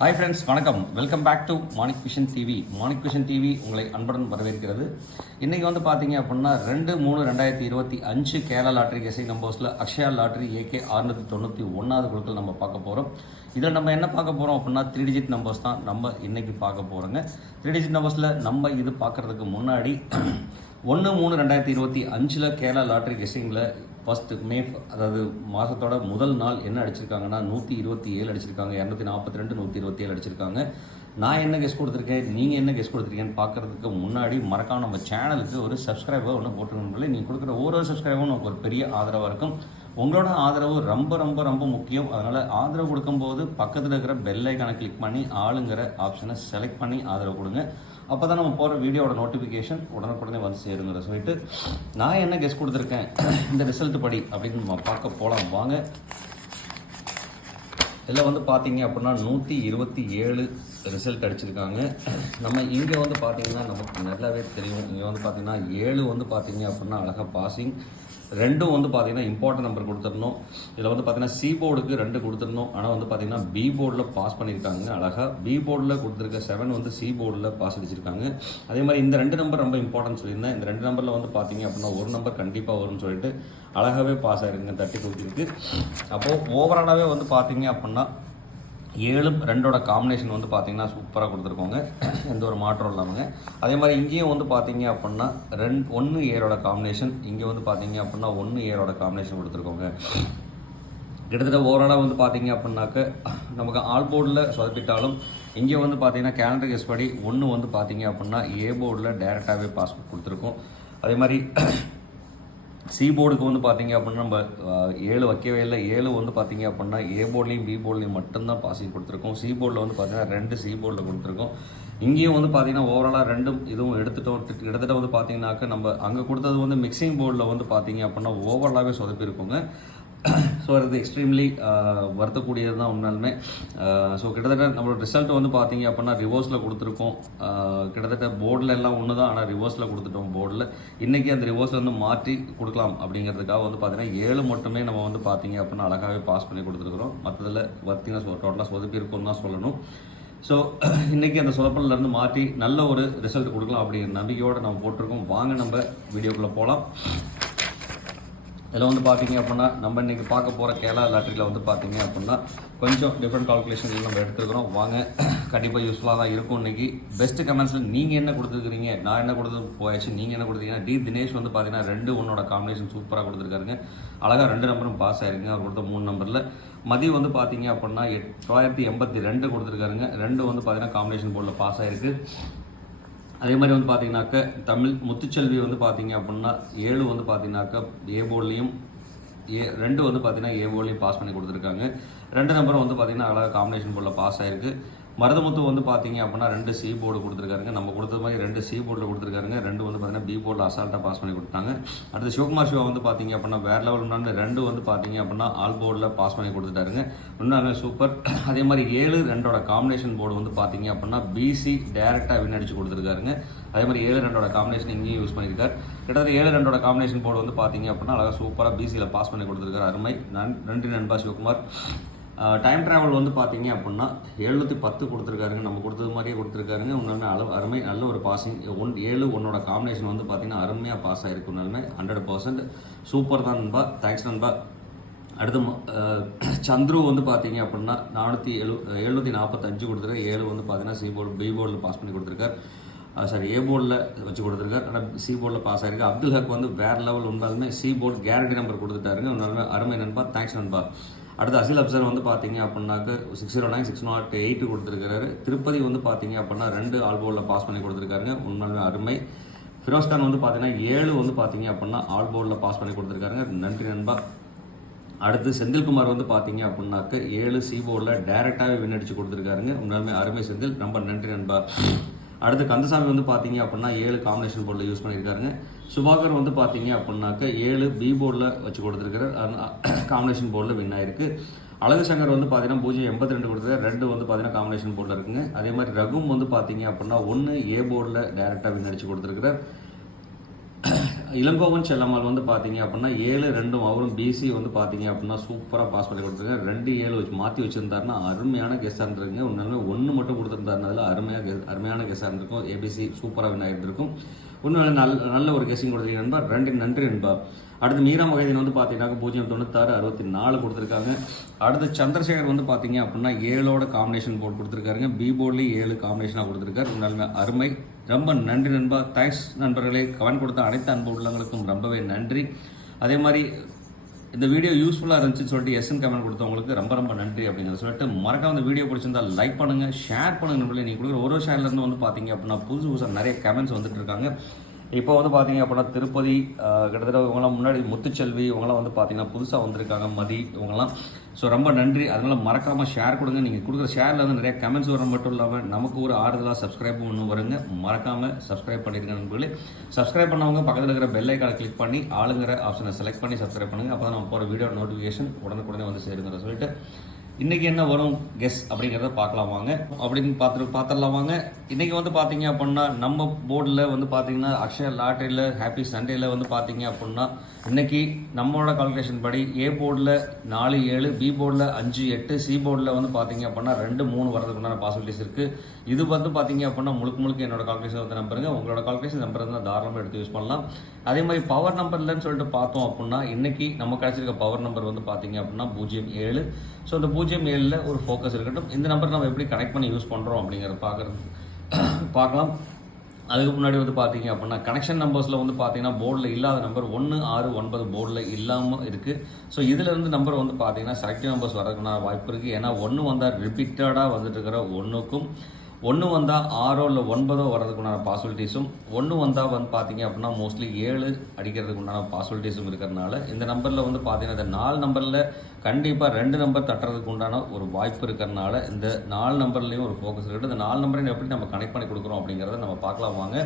Hi friends வணக்கம். Welcome back to Manik vision TV Manik vision TV உங்களை அன்புடன் வரவேற்கிறது. இன்றைக்கி வந்து பார்த்தீங்க அப்படின்னா ரெண்டு மூணு ரெண்டாயிரத்தி இருபத்தி அஞ்சு கேரளா லாட்ரி கெஸிங் நம்பர்ஸில் அக்ஷயா லாட்ரி ஏகே அறுநூற்றி தொண்ணூற்றி ஒன்றாவது குழுக்கள் நம்ம பார்க்க போகிறோம் இதில் நம்ம என்ன பார்க்க போகிறோம் அப்படின்னா த்ரீ டிஜிட் நம்பர்ஸ் தான் நம்ம இன்றைக்கி பார்க்க போகிறோங்க த்ரீ டிஜிட் நம்பர்ஸில் நம்ம இது பார்க்குறதுக்கு முன்னாடி ஒன்று மூணு ரெண்டாயிரத்தி இருபத்தி அஞ்சில் கேரளா லாட்ரி கெஸ்டிங்கில் ஃபஸ்ட்டு மே அதாவது மாதத்தோட முதல் நாள் என்ன அடிச்சிருக்காங்கன்னா நூற்றி இருபத்தி ஏழு அடிச்சிருக்காங்க இரநூத்தி நாற்பத்தி ரெண்டு நூற்றி இருபத்தி ஏழு அடிச்சிருக்காங்க. நான் என்ன கெஸ் கொடுத்துருக்கேன்? நீங்கள் என்ன கெஸ் கொடுத்துருக்கீங்கன்னு பார்க்குறதுக்கு முன்னாடி மறக்காம நம்ம சேனலுக்கு ஒரு சப்ஸ்கிரைபர் ஒன்று போட்டுருக்கணும் நீங்கள் கொடுக்குற ஒவ்வொரு சப்ஸ்கிரைபரும் நமக்கு ஒரு பெரிய ஆதரவாக இருக்கும். உங்களோட ஆதரவு ரொம்ப ரொம்ப ரொம்ப முக்கியம். அதனால் ஆதரவு கொடுக்கும்போது பக்கத்தில் இருக்கிற பெல் ஐக்கானை கிளிக் பண்ணி ஆளுங்கிற ஆப்ஷனை செலக்ட் பண்ணி ஆதரவு கொடுங்க. அப்போ தான் நம்ம போகிற வீடியோட நோட்டிஃபிகேஷன் உடனுக்குடனே வந்து சேருங்கிற சொல்லிட்டு நான் என்ன கெஸ் கொடுத்துருக்கேன்? இந்த ரிசல்ட் படி அப்படின்னு நம்ம பார்க்க போகலாம் வாங்க. இதில் வந்து பார்த்தீங்க அப்படின்னா நூற்றி இருபத்தி ஏழு ரிசல்ட் அடிச்சிருக்காங்க. நம்ம இங்கே வந்து பார்த்தீங்கன்னா நமக்கு நல்லாவே தெரியும். இங்கே வந்து பார்த்தீங்கன்னா ஏழு வந்து பார்த்தீங்க அப்படின்னா அழகாக பாசிங் ரெண்டும் வந்து பார்த்தீங்கன்னா இம்பார்ட்டன்ட் நம்பர் கொடுத்துடணும். இதில் வந்து பார்த்தீங்கன்னா சி போர்டுக்கு ரெண்டு கொடுத்துடணும். ஆனால் வந்து பார்த்தீங்கன்னா பி போர்டில் பாஸ் பண்ணியிருக்காங்க. அழகாக பி போர்டில் கொடுத்துருக்க செவன் வந்து சி போர்டில் பாஸ் அடிச்சிருக்காங்க. அதே மாதிரி இந்த ரெண்டு நம்பர் ரொம்ப இம்பார்ட்டன்ட் சொல்லியிருந்தேன். இந்த ரெண்டு நம்பரில் வந்து பார்த்தீங்க அப்படின்னா ஒரு நம்பர் கண்டிப்பாக வரும்னு சொல்லிட்டு அழகாகவே பாஸ் ஆயிருங்க தட்டி கொடுத்துருக்கு அப்போது ஓவராலாகவே வந்து பார்த்தீங்க அப்படின்னா ஏழு ரெண்டோட காம்பினேஷன் வந்து பார்த்தீங்கன்னா சூப்பராக கொடுத்துருக்கோங்க. எந்த ஒரு மாற்றம் இல்லாமங்க. அதே மாதிரி இங்கேயும் வந்து பார்த்தீங்க அப்படின்னா ரெண்டு ஒன்று ஏரோட காம்பினேஷன் இங்கே வந்து பார்த்தீங்க அப்படின்னா ஒன்று ஏரோட காம்பினேஷன் கொடுத்துருக்கோங்க. கிட்டத்தட்ட ஓவராலாக வந்து பார்த்தீங்க அப்படின்னாக்க நமக்கு ஆல் போர்டில் சொதப்பிட்டாலும் இங்கே வந்து பார்த்தீங்கன்னா கேலண்டர் கேஸ் படி ஒன்று வந்து பார்த்தீங்க அப்படின்னா ஏ போர்டில் டேரெக்டாகவே பாஸ்போர்ட் கொடுத்துருக்கோம். அதே மாதிரி சி போர்டுக்கு வந்து பார்த்தீங்க அப்படின்னா நம்ம ஏழு வைக்கவே இல்லை. ஏழு வந்து பார்த்தீங்க அப்படின்னா ஏ போர்ட்லேயும் பி போர்ட்லேயும் மட்டும்தான் பாசிங் கொடுத்துருக்கோம். சி போர்டில் வந்து பார்த்தீங்கன்னா ரெண்டு சி போர்டில் கொடுத்துருக்கோம். இங்கேயும் வந்து பார்த்தீங்கன்னா ஓவராலாக ரெண்டும் இதுவும் எடுத்துட்டோம் கிட்ட- கிட்டத்தட்ட வந்து பார்த்தீங்கன்னாக்க நம்ம அங்கே கொடுத்தது வந்து மிக்சிங் போர்டில் வந்து பார்த்தீங்க அப்படின்னா ஓவராலாகவே சொதப்பிருக்குங்க ஸோ அது எக்ஸ்ட்ரீம்லி uh, வருத்தக்கூடியது தான் உண்மையாலுமே. Uh, ஸோ கிட்டத்தட்ட நம்மளோட ரிசல்ட் வந்து பார்த்தீங்க அப்படின்னா ரிவர்ஸில் கொடுத்துருக்கோம். Uh, கிட்டத்தட்ட போர்டில் எல்லாம் ஒன்று தான் ஆனால் ரிவர்ஸில் கொடுத்துட்டோம் போர்டில் இன்றைக்கி அந்த ரிவர்ஸ் வந்து மாற்றி கொடுக்கலாம் அப்படிங்கிறதுக்காக வந்து பார்த்தீங்கன்னா ஏழு மட்டுமே நம்ம வந்து பார்த்தீங்க அப்படின்னா அழகாகவே பாஸ் பண்ணி கொடுத்துருக்குறோம். மற்றதில் பார்த்தீங்கன்னா டோட்டலாக சொதப்பி இருக்கும்னு தான் சொல்லணும். ஸோ இன்றைக்கி அந்த சொதப்பல்லேருந்து மாற்றி நல்ல ஒரு ரிசல்ட் கொடுக்கலாம் அப்படிங்கிற நம்பிக்கையோடு நம்ம போட்டிருக்கோம். வாங்க நம்ம வீடியோக்குள்ளே போகலாம் இதில் வந்து பார்த்தீங்க அப்படின்னா நம்ம இன்றைக்கி பார்க்க போகிற கேரளா லாட்ரியில் வந்து பார்த்தீங்க அப்படின்னா கொஞ்சம் டிஃப்ரெண்ட் கால்குலேஷன் நம்ம எடுத்துருக்கிறோம். வாங்க கண்டிப்பாக யூஸ்ஃபுல்லாக தான் இருக்கும் இன்றைக்கி பெஸ்ட் கமெண்ட்ஸில் நீங்கள் என்ன கொடுத்துருக்கீங்க நான் என்ன கொடுத்தது போயாச்சு? நீங்கள் என்ன கொடுத்தீங்கன்னா டி தினேஷ் வந்து பார்த்தீங்கன்னா ரெண்டு ஒன்னோட காம்பினேஷன் சூப்பராக கொடுத்துருக்காருங்க. அழகாக ரெண்டு நம்பரும் பாஸ் ஆயிருங்க. அவர் கொடுத்த மூணு நம்பரில் மதியம் வந்து பார்த்தீங்க அப்படின்னா எட் தொள்ளாயிரத்தி எண்பத்தி ரெண்டு கொடுத்துருக்காருங்க. ரெண்டு வந்து பார்த்தீங்கன்னா காம்பினேஷன் போர்டில் பாஸ் ஆயிருக்கு. அதே மாதிரி வந்து பார்த்தீங்கன்னாக்க தமிழ் முத்துச்செல்வி வந்து பார்த்தீங்க அப்படின்னா ஏழு வந்து பார்த்தீங்கன்னாக்கா ஏ போர்ட்லேயும் ஏ ரெண்டு வந்து பார்த்தீங்கன்னா ஏ போர்ட்லேயும் பாஸ் பண்ணி கொடுத்துருக்காங்க. ரெண்டு நம்பரும் வந்து பார்த்தீங்கன்னா அழகாக காம்பினேஷன் போர்டில் பாஸ் ஆயிருக்கு. மருதமுத்து வந்து பார்த்தீங்க அப்படின்னா ரெண்டு சி போர்டு கொடுத்துருக்காருங்க. நம்ம கொடுத்தது மாதிரி ரெண்டு சி போர்டில் கொடுத்துருக்காருங்க. ரெண்டு வந்து பார்த்தீங்கன்னா பி போர்டில் அசால்ட்டாக பாஸ் பண்ணி கொடுத்தாங்க. அடுத்து சிவகுமார் சிவா வந்து பார்த்தீங்க அப்படின்னா வேறு லெவல் முன்னாடி ரெண்டு வந்து பார்த்தீங்க அப்படின்னா ஆல் போர்டில் பாஸ் பண்ணி கொடுத்துட்டாருங்க. இன்னும் சூப்பர் அதே மாதிரி ஏழு ரெண்டோட காம்பினேஷன் போர்டு வந்து பார்த்தீங்க அப்படின்னா பிசி டேரெக்டாக வின் அடிச்சு கொடுத்துருக்காருங்க. அதே மாதிரி ஏழு ரெண்டோட காம்பினேஷன் இங்கேயும் யூஸ் பண்ணியிருக்காரு. கிட்டத்தட்ட ஏழு ரெண்டோட காம்பினேஷன் போர்டு வந்து பார்த்தீங்க அப்படின்னா அழகாக சூப்பராக பிசியில் பாஸ் பண்ணி கொடுத்துருக்காரு அருமை. நன் நன்றி நண்பா சிவகுமார். டைம் ட்ராவல் வந்து பார்த்தீங்க அப்படின்னா எழுநூற்றி பத்து கொடுத்துருக்காருங்க. நம்ம கொடுத்தது மாதிரியே கொடுத்துருக்காருங்க. உண்மையுமே அளவு அருமை நல்ல ஒரு பாசிங் ஒன் ஏழு ஒன்னோட காம்பினேஷன் வந்து பார்த்தீங்கன்னா அருமையாக பாஸ் ஆகிருக்கு உண்மையுமே ஹண்ட்ரட் பர்சன்ட் சூப்பர் தான் நண்பா. தேங்க்ஸ் நண்பா. அடுத்து சந்துரு வந்து பார்த்தீங்க அப்படின்னா நானூற்றி எழு எழுநூற்றி நாற்பத்தஞ்சு கொடுத்துருக்காரு. ஏழு வந்து பார்த்தீங்கன்னா சி போர்டு பி போர்டில் பாஸ் பண்ணி கொடுத்துருக்காரு. சாரி ஏ போர்டில் வச்சு கொடுத்துருக்காரு. ஆனால் சி போர்டில் பாஸ் ஆகிருக்கு அப்துல் ஹக் வந்து வேறு லெவல் உண்டாலுமே சி போர்டு கேரண்டி நம்பர் கொடுத்துட்டாருங்க. உண்மையாலுமே அருமை நண்பா. தேங்க்ஸ் நண்பா. அடுத்து அசில் அப்சர் வந்து பார்த்தீங்க அப்படின்னாக்க six zero nine six not eight கொடுத்துருக்காரு திருப்பதி வந்து பார்த்தீங்க அப்படின்னா ரெண்டு ஆல் பாஸ் பண்ணி கொடுத்துருக்காருங்க. உண்மையாலுமே அருமை. ஃபிரோஸ் கான் வந்து பார்த்தீங்கன்னா ஏழு வந்து பார்த்தீங்க அப்படின்னா ஆல் பாஸ் பண்ணி கொடுத்துருக்காருங்க. நன்றி நண்பா. அடுத்து செந்தில்குமார் வந்து பார்த்தீங்க அப்படின்னாக்க ஏழு சி போர்டில் டேரெக்டாகவே வின் அடிச்சு கொடுத்துருக்காருங்க. உண்மையாலுமே அருமை செந்தில். ரொம்ப நன்றி நண்பா. அடுத்து கந்தசாமி வந்து பார்த்தீங்க அப்படின்னா ஏழு காம்பினேஷன் போர்டில் யூஸ் பண்ணியிருக்காருங்க. சுபாகர் வந்து பார்த்தீங்க அப்படின்னாக்க ஏழு பி போர்டில் வச்சு கொடுத்துருக்காரு காம்பினேஷன் போர்டில் வின் ஆயிருக்கு. அழகு சங்கர் வந்து பார்த்தீங்கன்னா பூஜ்ஜியம் எண்பத்தி ரெண்டு கொடுத்துருக்காரு. ரெண்டு வந்து பார்த்தீங்கன்னா காம்பினேஷன் போர்டில் இருக்குங்க. அதே மாதிரி ரகும் வந்து பார்த்தீங்க அப்படின்னா ஒன்று ஏ போர்டில் டேரெக்டாக வின் அடிச்சு கொடுத்துருக்கிறார். இளங்கோவன் செல்லம்மாள் வந்து பார்த்தீங்க அப்படின்னா ஏழு ரெண்டும் அவரும் பிசி வந்து பார்த்தீங்க அப்படின்னா சூப்பராக பாஸ் பண்ணி கொடுத்துருக்காங்க ரெண்டு ஏழு வச்சு மாற்றி வச்சுருந்தாருன்னா அருமையான கெஸ்ஸாக இருந்திருக்குங்க. ஒன்று ஒன்று மட்டும் கொடுத்துருந்தாருன்னா அதில் அருமையாக கெஸ் அருமையான கெஸ்ஸாக இருந்திருக்கும். ஏபிசி சூப்பராக வின் ஆகிருந்திருக்கும் உண்மையில நல்ல நல்ல ஒரு கெஸ்டிங் கொடுத்துருக்கீங்க நண்பா. ரெண்டு நன்றி நண்பா. அடுத்து மீரா மகைதீன் வந்து பார்த்தீங்கன்னா பூஜ்ஜியம் தொண்ணூத்தாறு அறுபத்தி நாலு கொடுத்துருக்காங்க. அடுத்து சந்திரசேகர் வந்து பார்த்தீங்க அப்படின்னா ஏழோட காம்பினேஷன் போர்டு கொடுத்துருக்காருங்க. பி போர்ட்லேயும் ஏழு காம்பினேஷனாக கொடுத்துருக்காரு. உண்மையாலுமே அருமை. ரொம்ப நன்றி நண்பா. தேங்க்ஸ் நண்பர்களே. கவன் கொடுத்த அனைத்து அன்பு உள்ளவங்களுக்கும் ரொம்பவே நன்றி. அதே மாதிரி இந்த வீடியோ யூஸ்ஃபுல்லாக இருந்துச்சுன்னு சொல்லிட்டு எஸ்என் கமெண்ட் கொடுத்தவங்களுக்கு ரொம்ப ரொம்ப நன்றி அப்படிங்கிற சொல்லிட்டு மறக்காம இந்த வீடியோ பிடிச்சிருந்தா லைக் பண்ணுங்கள் ஷேர் பண்ணுங்க நீங்கள் கொடுக்குற ஒரு ஷேர்லேருந்து வந்து பார்த்தீங்க அப்படின்னா புதுசு புதுசாக நிறைய கமெண்ட்ஸ் வந்துட்டு இருக்காங்க. இப்போ வந்து பார்த்தீங்க அப்படின்னா திருப்பதி கிட்டத்தட்ட இவங்களாம் முன்னாடி முத்துச்செல்வி இவங்களாம் வந்து பார்த்தீங்கன்னா புதுசாக வந்திருக்காங்க மதி இவங்கெல்லாம். ஸோ ரொம்ப நன்றி. அதனால் மறக்காமல் ஷேர் கொடுங்க. நீங்கள் கொடுக்குற ஷேரில் வந்து நிறைய கமெண்ட்ஸ் வர மட்டும் இல்லாமல் நமக்கு ஒரு ஆறுதலாக சப்ஸ்கிரைப் ஒன்று வருங்க. மறக்காமல் சப்ஸ்கிரைப் பண்ணிடுங்க நண்பர்களே. சப்ஸ்கிரைப் பண்ணவங்க பக்கத்தில் இருக்கிற பெல் ஐக்கானை கிளிக் பண்ணி ஆளுங்கிற ஆப்ஷனை செலக்ட் பண்ணி சப்ஸ்கிரைப் பண்ணுங்கள் அப்போ தான் நம்ம போகிற வீடியோ நோட்டிஃபிகேஷன் உடனுக்குடனே வந்து சேருங்கிற சொல்லிட்டு இன்றைக்கி என்ன வரும் கெஸ் அப்படிங்கிறத பார்க்கலாம் வாங்க. அப்படின்னு பார்த்து பார்த்துடலாம் வாங்க. இன்றைக்கி வந்து பார்த்தீங்க அப்படின்னா நம்ம போர்டில் வந்து பார்த்தீங்கன்னா அக்ஷய லாட்டரியில் ஹாப்பி சண்டேல வந்து பார்த்தீங்க அப்படின்னா இன்னைக்கு நம்மளோட கால்குலேஷன் படி ஏ போர்டில் நாலு ஏழு பி போர்டில் அஞ்சு எட்டு சி போர்டில் வந்து பார்த்தீங்க அப்படின்னா ரெண்டு மூணு வரதுக்குண்டான பாசிபிலிட்டிஸ் இருக்குது இது வந்து பார்த்தீங்க அப்படின்னா முழுக்க முழுக்க என்னோட கால்குலேஷன் வந்து நம்பருங்க உங்களோட கால்குலேஷன் நம்பர் இருந்தால் தாராளமாக எடுத்து யூஸ் பண்ணலாம். அதே மாதிரி பவர் நம்பர்லன்னு சொல்லிட்டு பார்த்தோம் அப்படின்னா இன்னைக்கு நம்ம கிடச்சிருக்க பவர் நம்பர் வந்து பார்த்தீங்க அப்படின்னா பூஜ்ஜியம் ஏழு. ஸோ இந்த பூஜ்ஜியம் ஏழில் ஒரு ஃபோக்கஸ் இருக்கட்டும். இந்த நம்பர் நம்ம எப்படி கனெக்ட் பண்ணி யூஸ் பண்ணுறோம் அப்படிங்கிறத பார்க்குறது பார்க்கலாம். அதுக்கு முன்னாடி வந்து பார்த்தீங்க அப்படின்னா கனெக்ஷன் நம்பர்ஸில் வந்து பார்த்தீங்கன்னா போர்டில் இல்லாத நம்பர் ஒன்று ஆறு ஒன்பது போர்டில் இல்லாமல் இருக்குது ஸோ இதிலிருந்து நம்பர் வந்து பார்த்தீங்கன்னா செலக்டிவ் நம்பர்ஸ் வரதுக்குன்னா வாய்ப்பு இருக்குது ஏன்னா ஒன்று வந்தால் ரிப்பீட்டடாக வந்துட்டு இருக்கிற ஒன்றுக்கும் ஒன்று வந்தால் ஆறோ இல்லை ஒன்பதோ வர்றதுக்குண்டான பாசிபிலிட்டிஸும் ஒன்று வந்தால் வந்து பார்த்தீங்க அப்படின்னா மோஸ்ட்லி ஏழு அடிக்கிறதுக்கு உண்டான பாசிபிலிட்டிஸும் இருக்கிறனால இந்த நம்பரில் வந்து பார்த்தீங்கன்னா இந்த நாலு நம்பரில் கண்டிப்பாக ரெண்டு நம்பர் தட்டுறதுக்கு உண்டான ஒரு வாய்ப்பு இருக்கிறனால இந்த நாலு நம்பர்லேயும் ஒரு ஃபோக்கஸ் இருக்குது இந்த நாலு நம்பரையும் எப்படி நம்ம கனெக்ட் பண்ணி கொடுக்குறோம் அப்படிங்கிறத நம்ம பார்க்கலாம் வாங்க.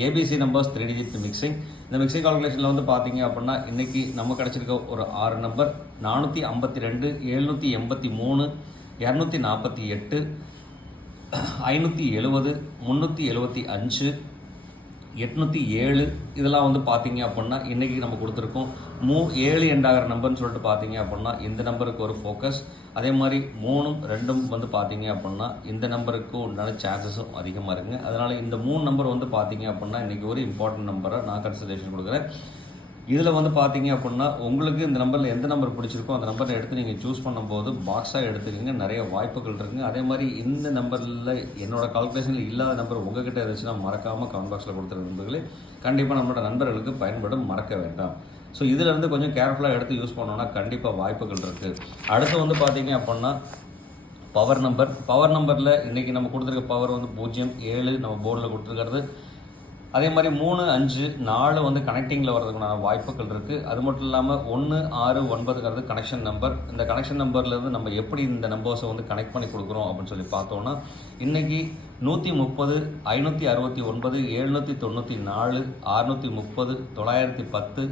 A B C numbers three digit mixing இந்த மிக்சிங் கால்குலேஷனில் வந்து பார்த்தீங்க அப்படின்னா இன்றைக்கி நம்ம கிடச்சிருக்க ஒரு ஆறு நம்பர் நானூற்றி ஐம்பத்தி ரெண்டு எழுநூற்றி எண்பத்தி மூணு இரநூத்தி நாற்பத்தி எட்டு ஐநூற்றி எழுபது முந்நூற்றி எழுபத்தி அஞ்சு எட்நூற்றி ஏழு இதெல்லாம் வந்து பார்த்தீங்க அப்படின்னா இன்றைக்கி நம்ம கொடுத்துருக்கோம். மூ ஏழு எண்டாகிற நம்பர்னு சொல்லிட்டு பார்த்தீங்க அப்படின்னா இந்த நம்பருக்கு ஒரு ஃபோக்கஸ் அதே மாதிரி மூணும் ரெண்டும் வந்து பார்த்தீங்க அப்படின்னா இந்த நம்பருக்கு உண்டான சான்சஸும் அதிகமாக இருக்குங்க. அதனால் இந்த மூணு நம்பர் வந்து பார்த்தீங்க அப்படின்னா இன்றைக்கி ஒரு இம்பார்ட்டன்ட் நம்பரை நான் கன்சிடரேஷன் கொடுக்குறேன். இதில் வந்து பார்த்தீங்க அப்படின்னா உங்களுக்கு இந்த நம்பரில் எந்த நம்பர் பிடிச்சிருக்கோ அந்த நம்பரை எடுத்து நீங்கள் சூஸ் பண்ணும்போது பாக்ஸாக எடுத்துக்கங்க. நிறைய வாய்ப்புகள் இருக்குங்க அதே மாதிரி இந்த நம்பரில் என்னோட கால்குலேஷனில் இல்லாத நம்பர் உங்ககிட்ட இருந்துச்சுன்னா மறக்காமல் கமெண்ட் பாக்ஸில் கொடுத்துருக்க நண்பர்களே கண்டிப்பாக நம்மளோட நண்பர்களுக்கு பயன்படும் மறக்க வேண்டாம். ஸோ இதிலேருந்து கொஞ்சம் கேர்ஃபுல்லாக எடுத்து யூஸ் பண்ணோன்னா கண்டிப்பாக வாய்ப்புகள் இருக்குது அடுத்து வந்து பார்த்தீங்க அப்படின்னா பவர் நம்பர் பவர் நம்பரில் இன்றைக்கி நம்ம கொடுத்துருக்க பவர் வந்து பூஜ்ஜியம் ஏழு நம்ம போர்டில் கொடுத்துருக்கிறது. அதே மாதிரி மூணு அஞ்சு நாலு வந்து கனெக்டிங்கில் வர்றதுக்கான வாய்ப்புகள் இருக்குது அது மட்டும் இல்லாமல் ஒன்று ஆறு ஒன்பதுங்கிறது கனெக்ஷன் நம்பர் இந்த கனெக்ஷன் நம்பர்லேருந்து நம்ம எப்படி இந்த நம்பர்ஸை வந்து கனெக்ட் பண்ணி கொடுக்குறோம் அப்படின்னு சொல்லி பார்த்தோன்னா இன்றைக்கி நூற்றி முப்பது ஐநூற்றி அறுபத்தி ஒன்பது எழுநூற்றி தொண்ணூற்றி நாலு அறுநூற்றி முப்பது தொள்ளாயிரத்தி பத்து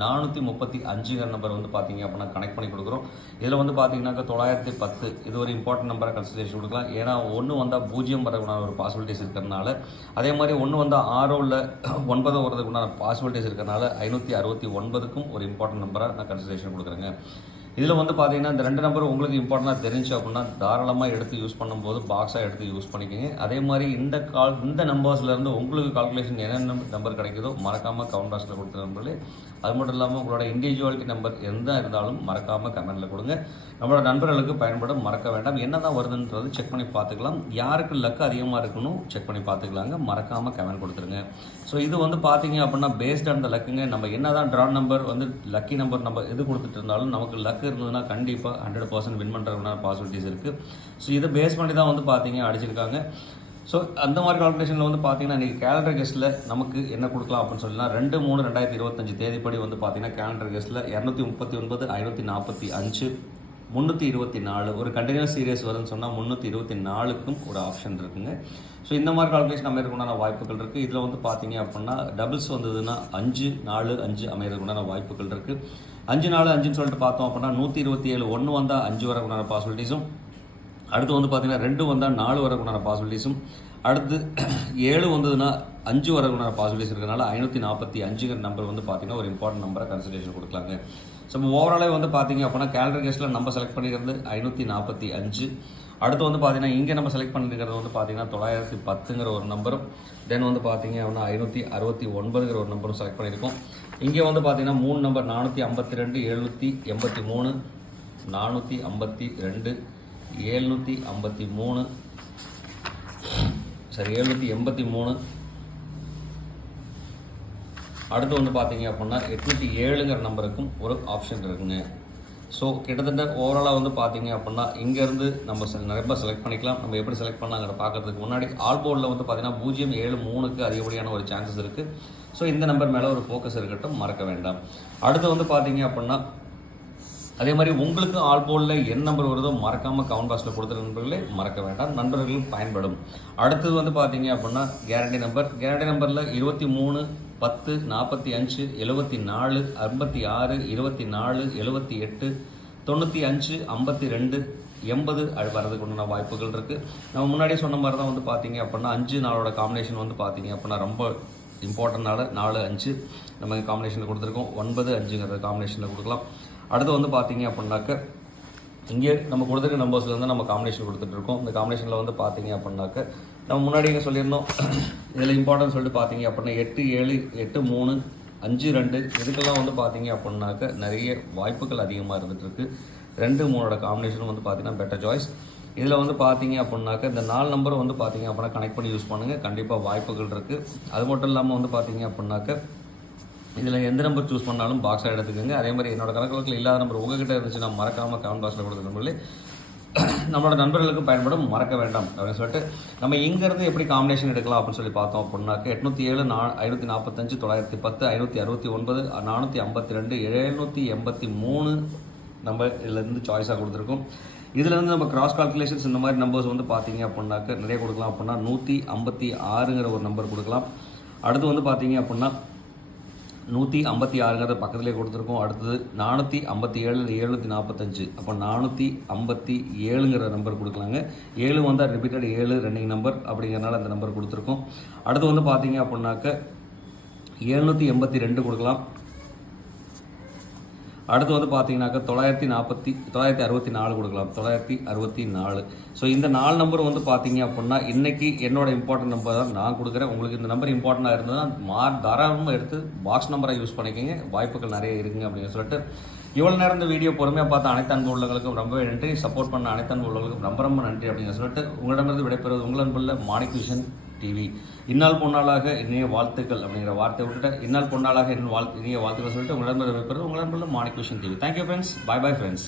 நானூற்றி முப்பத்தி அஞ்சுங்கிற நம்பர் வந்து பார்த்தீங்க அப்படின்னா கனெக்ட் பண்ணி கொடுக்குறோம். இதில் வந்து பார்த்தீங்கன்னாக்கா தொள்ளாயிரத்தி பத்து. இது ஒரு இம்பார்ட்டன்ட் நம்பரை கன்சிடரேஷன் கொடுக்கலாம். ஏன்னா ஒன்று வந்தால் பூஜ்ஜியம் வரதுக்குண்டான ஒரு பாசிபிலிட்டிஸ் இருக்கிறதுனால அதே மாதிரி ஒன்று வந்தால் ஆறோ இல்லை ஒன்பதோ வரதுக்குண்டான பாசிபிலிட்டிஸ் இருக்கிறனால ஐநூற்றி அறுபத்தி ஒன்பதுக்கும் ஒரு இம்பார்ட்டன்ட் நம்பராக நான் கன்சிடரேஷன் கொடுக்குறேங்க. இதில் வந்து பார்த்தீங்கன்னா இந்த ரெண்டு நம்பர் உங்களுக்கு இம்பார்ட்டண்ட்டாக தெரிஞ்சு அப்படின்னா தாராளமாக எடுத்து யூஸ் பண்ணும்போது பாக்ஸாக எடுத்து யூஸ் பண்ணிக்கோங்க. அதே மாதிரி இந்த கால் இந்த நம்பர்ஸ்லேருந்து உங்களுக்கு கால்குலேஷன் என்னென்ன நம்பர் கிடைக்குதோ மறக்காமல் கவுண்ட் பாக்ஸில் கொடுத்த நம்பர்களே அது மட்டும் இல்லாமல் உங்களோட இண்டிவிஜுவாலிட்டி நம்பர் எந்த இருந்தாலும் மறக்காமல் கமெண்ட்டில் கொடுங்க. நம்மளோட நண்பர்களுக்கு பயன்படும் மறக்க வேண்டாம். என்ன தான் வருதுன்றது செக் பண்ணி பார்த்துக்கலாம். யாருக்கு லக்கு அதிகமாக இருக்கணும் செக் பண்ணி பார்த்துக்கலாங்க. மறக்காமல் கமெண்ட் கொடுத்துருங்க. ஸோ இது வந்து பார்த்தீங்க அப்படின்னா பேஸ்ட் ஆன் த லக்குங்க நம்ம என்ன தான் ட்ரா நம்பர் வந்து லக்கி நம்பர் நம்ம எது கொடுத்துட்டு இருந்தாலும் நமக்கு லக்கு இருந்ததுன்னா கண்டிப்பாக ஹண்ட்ரட் பர்சன்ட் வின் பண்ணுறதுனால பாசிபிலிட்டிஸ் இருக்குது ஸோ இதை பேஸ் பண்ணி தான் வந்து பார்த்தீங்க அடிச்சிருக்காங்க. ஸோ அந்த மாதிரி கால்குலேஷனில் வந்து பார்த்தீங்கன்னா இன்றைக்கி கேலண்டர் கெஸ்ட்டில் நமக்கு என்ன கொடுக்கலாம் அப்படின்னு சொல்லலாம் ரெண்டு மூணு ரெண்டாயிரத்தி இருபத்தஞ்சு தேதிப்படி வந்து பார்த்தீங்கன்னா கேலண்டர் கெஸ்ட்டில் இரநூத்தி முப்பத்தி ஒன்பது ஐநூற்றி நாற்பத்தி அஞ்சு முந்நூற்றி இருபத்தி நாலு. ஒரு கண்டினியூஸ் சீரியஸ் வருதுன்னு சொன்னால் முந்நூற்றி இருபத்தி நாலுக்கும் ஒரு ஆப்ஷன் இருக்குங்க. ஸோ இந்த மாதிரி கால்குலேஷன் அமையறதுக்குண்டான வாய்ப்புகள் இருக்குது இதில் வந்து பார்த்தீங்க அப்படின்னா டபுள்ஸ் வந்ததுன்னா அஞ்சு நாலு அஞ்சு அமையறதுக்குண்டான வாய்ப்புகள் இருக்குது அஞ்சு நாலு அஞ்சுன்னு சொல்லிட்டு பார்த்தோம் அப்படின்னா நூற்றி இருபத்தி ஏழு ஒன்று வந்தால் அஞ்சு வரக்குண்டான பாசிபிலிட்டிஸும் அடுத்து வந்து பார்த்தீங்கன்னா ரெண்டு வந்தால் நாலு வரக்குண்டான பாசிபிலிட்டிஸும் அடுத்து ஏழு வந்ததுன்னா அஞ்சு வரக்குண்டான பாசிபிலிட்டிஸ் இருக்கிறனால ஐநூற்றி நாற்பத்தி அஞ்சுங்கிற நம்பர் வந்து பார்த்தீங்கன்னா ஒரு இம்பார்ட்டன்ட் நம்பரை கன்சிடரேஷன் கொடுக்கலாங்க. ஸோ ஓவராலே வந்து பார்த்தீங்க அப்படின்னா கேலண்டர் கேஸில் நம்ம செலக்ட் பண்ணிக்கிறது ஐநூற்றி நாற்பத்தி அஞ்சு. அடுத்து வந்து பார்த்தீங்கன்னா இங்கே நம்ம செலக்ட் பண்ணிருக்கிறது வந்து பார்த்தீங்கன்னா தொள்ளாயிரத்தி பத்துங்கிற ஒரு நம்பரும் தென் வந்து பார்த்தீங்க அப்படின்னா ஐநூற்றி அறுபத்தி ஒன்பதுங்கிற ஒரு நம்பரும் செலக்ட் பண்ணியிருக்கோம் இங்கே வந்து பார்த்தீங்கன்னா மூணு நம்பர் நானூற்றி ஐம்பத்தி ரெண்டு எழுநூற்றி எண்பத்தி மூணு நானூற்றி ஐம்பத்தி ரெண்டு ஏழ்நூற்றி ஐம்பத்தி மூணு. சரி எழுநூற்றி எண்பத்தி மூணு. அடுத்து வந்து பார்த்தீங்க அப்படின்னா எட்நூற்றி ஏழுங்கிற நம்பருக்கும் ஒரு ஆப்ஷன் இருக்குங்க. ஸோ கிட்டத்தட்ட ஓவராலாக வந்து பார்த்தீங்க அப்படின்னா இங்கேருந்து நம்ம நிறைய செலக்ட் பண்ணிக்கலாம். நம்ம எப்படி செலக்ட் பண்ணாங்கிற பார்க்குறதுக்கு முன்னாடி ஆல் போர்டில் வந்து பார்த்தீங்கன்னா பூஜ்ஜியம் ஏழு மூணுக்கு அதிகப்படியான ஒரு சான்சஸ் இருக்குது ஸோ இந்த நம்பர் மேலே ஒரு ஃபோக்கஸ் இருக்கட்டும் மறக்க வேண்டாம். அடுத்து வந்து பார்த்தீங்க அப்படின்னா அதே மாதிரி உங்களுக்கு ஆல் போர்டில் என் நம்பர் வருதோ மறக்காமல் கவுண்ட் பாக்ஸில் கொடுத்த நண்பர்களே மறக்க வேண்டாம். நண்பர்களும் பயன்படும். அடுத்தது வந்து பார்த்தீங்க அப்படின்னா கேரண்டி நம்பர் கேரண்டி நம்பரில் இருபத்தி மூணு பத்து நாற்பத்தி அஞ்சு எழுபத்தி நாலு ஐம்பத்தி ஆறு இருபத்தி நாலு எழுபத்தி எட்டு தொண்ணூற்றி அஞ்சு ஐம்பத்தி ரெண்டு எண்பது வரதுக்கு உண்டான வாய்ப்புகள் இருக்குது நம்ம முன்னாடியே சொன்ன மாதிரி தான் வந்து பார்த்தீங்க அப்படின்னா அஞ்சு நாளோட காம்பினேஷன் வந்து பார்த்தீங்க அப்படின்னா ரொம்ப இம்பார்ட்டன்ட்னால நாலு அஞ்சு. நம்ம காம்பினேஷனில் கொடுத்துருக்கோம். ஒன்பது அஞ்சுங்கிற காம்பினேஷனில் கொடுக்கலாம். அடுத்து வந்து பார்த்தீங்க அப்படின்னாக்க இங்கே நம்ம கொடுத்துருக்க நம்பர்ஸ்லேருந்து நம்ம காம்பினேஷன் கொடுத்துட்ருக்கோம் இந்த காம்பினேஷனில் வந்து பார்த்தீங்க அப்படின்னாக்க நம்ம முன்னாடி இங்கே சொல்லியிருந்தோம். இதில் இம்பார்ட்டன்ஸ் சொல்லிட்டு பார்த்தீங்க அப்படின்னா எட்டு ஏழு எட்டு மூணு அஞ்சு ரெண்டு இதுக்கெல்லாம் வந்து பார்த்தீங்க அப்படின்னாக்க நிறைய வாய்ப்புகள் அதிகமாக இருந்துகிட்ருக்கு ரெண்டு மூணோட காம்பினேஷன் வந்து பார்த்தீங்கன்னா பெட்டர் சாய்ஸ் இதில் வந்து பார்த்தீங்க அப்படின்னாக்க இந்த நாலு நம்பரை வந்து பார்த்தீங்க அப்படின்னா கனெக்ட் பண்ணி யூஸ் பண்ணுங்கள் கண்டிப்பாக வாய்ப்புகள் இருக்குது அது மட்டும் இல்லாமல் வந்து பார்த்தீங்க அப்படின்னாக்க இதில் எந்த நம்பர் சூஸ் பண்ணாலும் பாக்ஸாக எடுத்துக்கோங்க. அதே மாதிரி என்னோட கணக்கில் இல்லாத நம்பர் உங்ககிட்ட இருந்துச்சுன்னா மறக்காமல் கமெண்ட் பாக்ஸில் கொடுத்த நம்பர்களே நம்மளோட நண்பர்களுக்கும் பயன்படும் மறக்க வேண்டாம் அப்படின்னு சொல்லிட்டு நம்ம இங்கேருந்து எப்படி காம்பினேஷன் எடுக்கலாம் அப்படின்னு சொல்லி பார்த்தோம் அப்படின்னாக்க எட்நூற்றி ஏழு நா ஐநூற்றி நாற்பத்தஞ்சு தொள்ளாயிரத்தி பத்து ஐநூற்றி அறுபத்தி ஒன்பது நானூற்றி ஐம்பத்தி ரெண்டு எழுநூற்றி எண்பத்தி மூணு நம்ம இதுலேருந்து சாய்ஸாக கொடுத்துருக்கோம். இதுலேருந்து நம்ம கிராஸ் கால்குலேஷன்ஸ் இந்த மாதிரி நம்பர்ஸ் வந்து பார்த்தீங்க அப்படின்னாக்க நிறைய கொடுக்கலாம் அப்படின்னா நூற்றி ஐம்பத்தி ஆறுங்கிற ஒரு நம்பர் கொடுக்கலாம். அடுத்து வந்து பார்த்தீங்க அப்படின்னா நூற்றி ஐம்பத்தி ஆறுங்கிறத பக்கத்துலேயே கொடுத்துருக்கோம். அடுத்தது நானூற்றி ஐம்பத்தி ஏழு எழுநூற்றி நாற்பத்தஞ்சு அப்போ நானூற்றி ஐம்பத்தி ஏழுங்கிற நம்பர் கொடுக்கலாங்க. ஏழு வந்தால் ரிப்பீட்டட் ஏழு ரன்னிங் நம்பர் அப்படிங்கிறனால அந்த நம்பர் கொடுத்துருக்கோம். அடுத்து வந்து பார்த்தீங்க அப்படின்னாக்க எழுநூற்றி எண்பத்தி ரெண்டு கொடுக்கலாம். அடுத்து வந்து பார்த்தீங்கன்னாக்கா தொள்ளாயிரத்தி நாற்பத்தி தொள்ளாயிரத்தி அறுபத்தி நாலு கொடுக்கலாம். தொள்ளாயிரத்தி அறுபத்தி நாலு. ஸோ இந்த நாலு நம்பர் வந்து பார்த்தீங்க அப்படின்னா இன்னைக்கு என்னோட இம்பார்ட்டன்ட் நம்பர் தான் நான் கொடுக்குறேன். உங்களுக்கு இந்த நம்பர் இம்பார்ட்டண்ட்டாக இருந்ததுன்னா மா தாராளமாக எடுத்து பாக்ஸ் நம்பரை யூஸ் பண்ணிக்கோங்க. வாய்ப்புகள் நிறைய இருக்குங்க அப்படின்னு சொல்லிட்டு இவ்வளோ நேரம் இந்த வீடியோ பொறுமையாக பார்த்த அனைத்து அன்பு உள்ளவங்களுக்கும் ரொம்பவே நன்றி. சப்போர்ட் பண்ண அனைத்து அன்பு உள்ளவர்களுக்கும் ரொம்ப ரொம்ப நன்றி அப்படின்னு சொல்லிட்டு உங்களிடமிருந்து விடைபெறுவது உங்கள் அன்புள்ள மாணிக் விஷன். டிவி இந்நாள் பொன்னாளாக இனிய வாழ்த்துக்கள் அப்படிங்கிற வார்த்தை விட்டுட்டு இன்னால் பொன்னாளாக என் வாழ் இனிய வாழ்த்துக்கள் சொல்லிட்டு உங்களிடம் விடைபெறுவது உங்களிடம் Manik vision TV thank you friends bye bye friends